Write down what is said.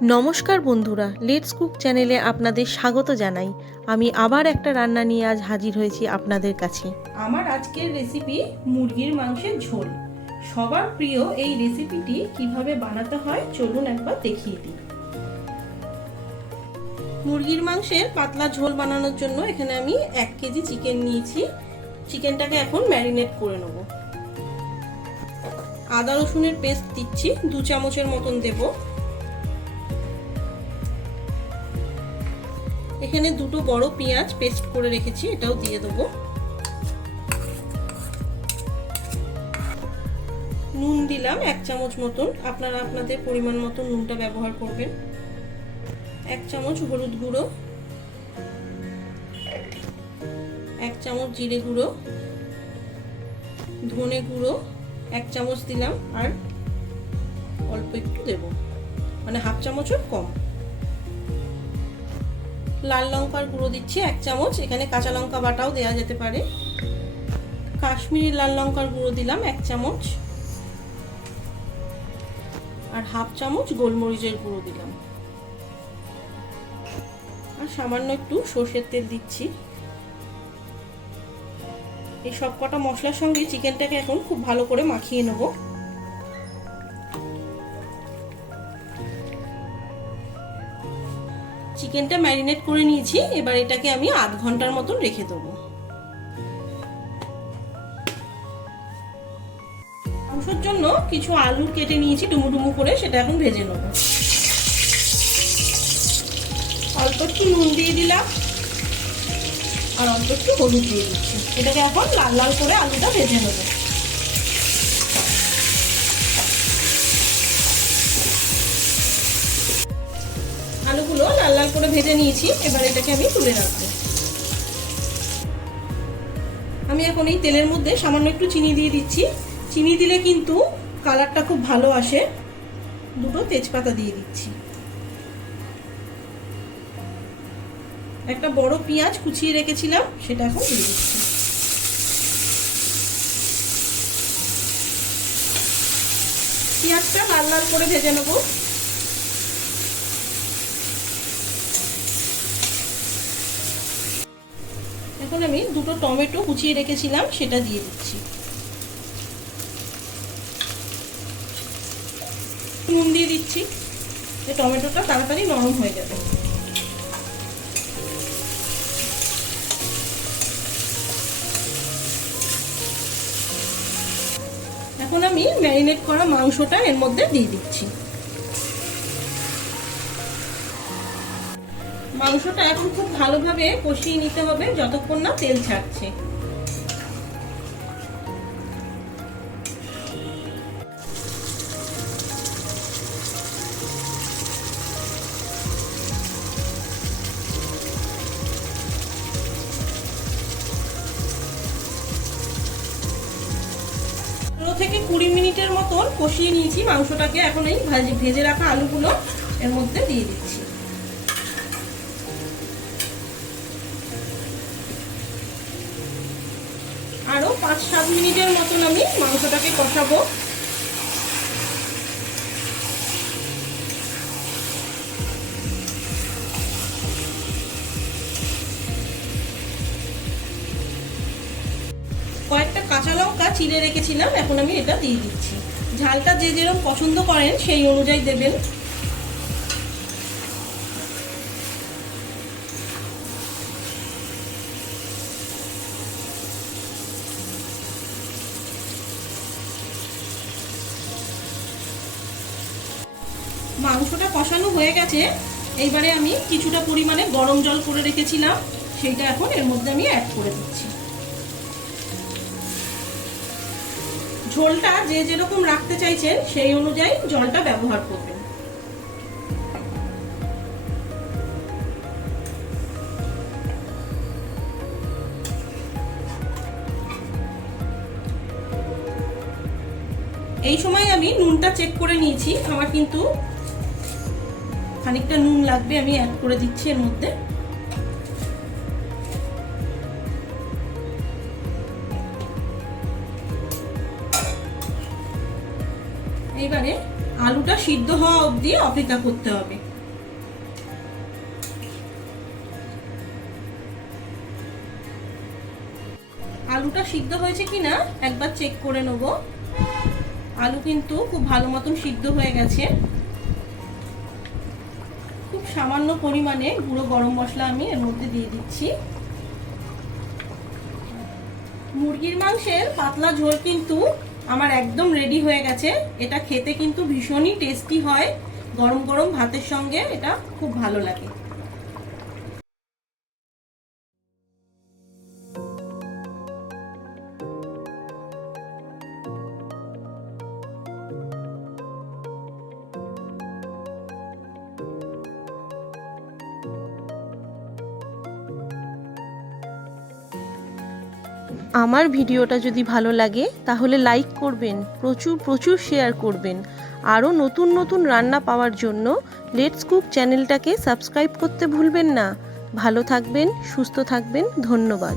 নমস্কার বন্ধুরা, let's cook চ্যানেলে আপনাদের স্বাগত জানাই। আমি আবার একটা রান্না নিয়ে আজ হাজির হয়েছি আপনাদের কাছে। আমার আজকের রেসিপি মুরগির মাংসের ঝোল। সবার প্রিয় এই রেসিপিটি কিভাবে বানাতে হয় চলুন একবার দেখিয়ে দিই। মুরগির মাংসের পাতলা ঝোল বানানোর জন্য এখানে আমি 1 কেজি চিকেন নিয়েছি। চিকেনটাকে এখন ম্যারিনেট করে নেব। আদা রসুনের পেস্ট দিচ্ছি, 2 চামচের মতন দেব। এখানে দুটো বড় পেঁয়াজ পেস্ট করে রেখেছি, এটাও দিয়ে দেবো। নুন দিলাম 1 চামচ মতন, আপনারা আপনাদের পরিমাণ মতো নুনটা ব্যবহার করবেন। 1 চামচ হলুদ গুঁড়ো, 1 চামচ জিরে গুঁড়ো, ধনে গুঁড়ো 1 চামচ দিলাম, আর অল্প একটু দেব, মানে হাফ চামচের কম। লাল লঙ্কার গুঁড়ো দিচ্ছি 1 চামচ, এখানে কাঁচা লঙ্কা বাটাও দেওয়া যেতে পারে। কাশ্মীরি লাল লঙ্কার গুঁড়ো দিলাম 1 চামচ, আর হাফ চামচ গোলমরিচের গুঁড়ো দিলাম, আর সামান্য একটু সর্ষের তেল দিচ্ছি। এই সব কটা মশলার সঙ্গে চিকেনটাকে এখন খুব ভালো করে মাখিয়ে নেব। চিকেনটা ম্যারিনেট করে নিয়েছি, এবার এটাকে আমি আধ ঘন্টার মতন রেখে দেবো। মাংসের জন্য কিছু আলু কেটে নিয়েছি ডুমু ডুমু করে, সেটা এখন ভেজে নেব। অল্প একটু নুন দিয়ে দিলাম, আর অল্প একটু হলুদ দিয়ে দিচ্ছি। এটাকে এখন লাল লাল করে আলুটা ভেজে নেব। আলুগুলো লাল লাল করে ভেজে নিয়েছি, এবার এটাকে আমি তুলে রাখবো। আমি এখন এই তেলের মধ্যে সামান্য একটু চিনি দিয়ে দিচ্ছি। চিনি দিলে কিন্তু কালারটা খুব ভালো আসে। দুটো তেজপাতা দিয়ে দিচ্ছি। একটা বড় পেঁয়াজ কুচিয়ে রেখেছিলাম, সেটা এখন দিয়ে দিচ্ছি। পেঁয়াজটা লাল লাল করে ভেজে নেব। এখন আমি দুটো টমেটো কুচিয়ে রেখেছিলাম, সেটা দিয়ে দিচ্ছি। নুন দিয়ে দিচ্ছি, টমেটোটা তাড়াতাড়ি নরম হয়ে যাবে। এখন আমি ম্যারিনেট করা মাংসটা এর মধ্যে দিয়ে দিচ্ছি। মাংসটা এখন খুব ভালোভাবে কষিয়ে নিতে হবে যতক্ষণ না তেল ছাড়ছে। থেকে 20 মিনিটের মতন কষিয়ে নিয়েছি মাংসটাকে। এখন এই ভেজে রাখা আলুগুলো এর মধ্যে দিয়ে দিচ্ছি। আরো 5-7 মিনিটের মতন আমি মাংসটাকে কষাবো। কয়েকটা কাঁচা লঙ্কা চিড়ে রেখেছিলাম, এখন আমি এটা দিয়ে দিচ্ছি। ঝালটা যে যেরকম পছন্দ করেন সেই অনুযায়ী দেবেন। মাংসটা কষানো হয়ে গেছে, এইবারে আমি কিছুটা পরিমাণে গরম জল করে রেখেছিলাম, সেইটা এখন এর মধ্যে আমি অ্যাড করে দিচ্ছি। ঝোলটা যে যেরকম রাখতে চাইছেন সেই অনুযায়ী জলটা ব্যবহার করবেন। এই সময় আমি নুনটা চেক করে নিয়েছি, আমার কিন্তু খানিকটা নুন লাগবে, আমি অ্যাড করে দিচ্ছি এর মধ্যে। এইবারে আলুটা সিদ্ধ হওয়া অবধি অপেক্ষা করতে হবে। আলুটা সিদ্ধ হয়েছে কিনা একবার চেক করে নেব। আলু কিন্তু খুব ভালো মতন সিদ্ধ হয়ে গেছে। খুব সামান্য পরিমাণে গুঁড়ো গরম মশলা আমি এর মধ্যে দিয়ে দিচ্ছি। মুরগির মাংসের পাতলা ঝোল কিন্তু আমার একদম রেডি হয়ে গেছে। এটা খেতে কিন্তু ভীষণই টেস্টি হয়, গরম গরম ভাতের সঙ্গে এটা খুব ভালো লাগে। আমার ভিডিওটা যদি ভালো লাগে তাহলে লাইক করবেন, প্রচুর প্রচুর শেয়ার করবেন। আরও নতুন নতুন রান্না পাওয়ার জন্য লেটস কুক চ্যানেলটাকে সাবস্ক্রাইব করতে ভুলবেন না। ভালো থাকবেন, সুস্থ থাকবেন, ধন্যবাদ।